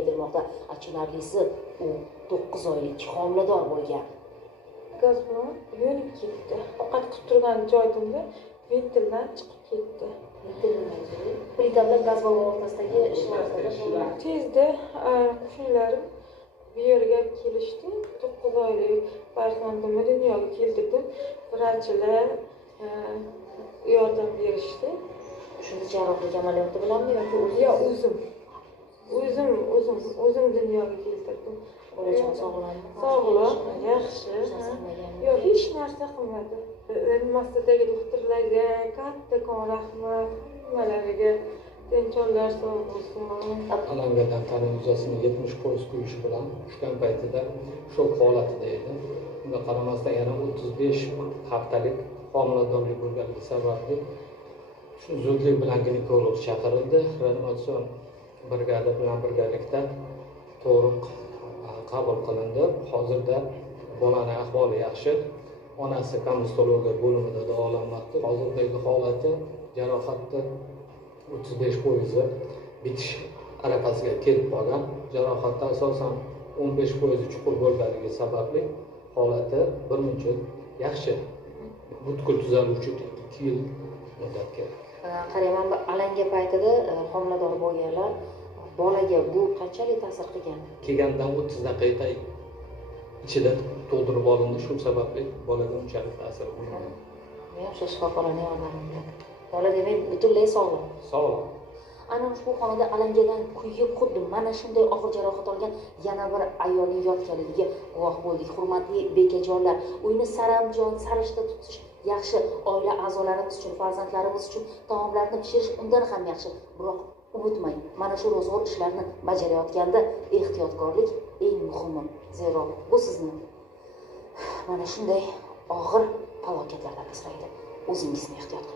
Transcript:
aytilmoqda. Achinarlisi, u 9 oylik homilador bo'lgan. Gaz bilan yonib ketdi. Ovqat qilib turgan joyimda ventildan chiqib ketdi. Plita bilan gaz ballon o'rtasidagi ishlarida tezda qo'shnilarim bu yerga kelishdi. 9 oylik farzandimni dunyoga keltirdim. Vrachlar yordam berishdi. Shunda jarrohlik amaliyoti bilanmi yoki o'zim dunyoga keltirdim. Bolajon sog'lom. Sog'lom, yaxshi. Yo'q, hech narsa qilmadi. Reanimatsiyadagi doktorlarga kattakon rahmat, nimalariga tinchonlar sog' bo'lsin. Alangadan tana yuzasini 70% kuyishi bilan tushgan paytida shok holatida edi. Unga qaramasdan yana 35 haftalik homiladorlik bo'lganligi sababli zudlik bilan ginekolog chaqirildi. Reanimatsion brigada bilan birgalikda tug'ruq qabul qilindi. Hozirda bolaning ahvoli yaxshi. Onasi kamistologiya bo'limida davolanmoqda. Hozirdagi holati jarohatni 35% bitish arafasiga kelib qolgan. Jarohatda asosan 15% chuqur bo'lganligi sababli holati birmuncha yaxshi. Butkul tuzaluvchi 2 yil muddat kerak. Qarayman, alanga paytida homilador bo'lganlar bolaga bu qanchalik ta'sir qilgan? Kelgandan 30 daqiqa ichida to'ldirib olindi. Shu sababli bolaga unchalik ta'sir qilmadi. Yaxshi, shifokorlarning yordami bilan. Bola demak butunlay sog'lom. Sog'lom. Ana ushbu xonada alangadan kuyib xuddi mana shunday og'ir jarohat olgan yana bir ayolning yotganligiga guvoh bo'ldik. Hurmatli bekajonlar, uyni saramjon, sarishta tutish yaxshi, oila a'zolarimiz uchun, farzandlarimiz uchun taomlarni pishirish undan ham yaxshi. Biroq unutmang, mana shu ro'zg'or ishlarni bajarayotganda ehtiyotkorlik eng muhimi. Zero bu sizni mana shunday og'ir falokatlardan asraydi. O'zingizni ehtiyot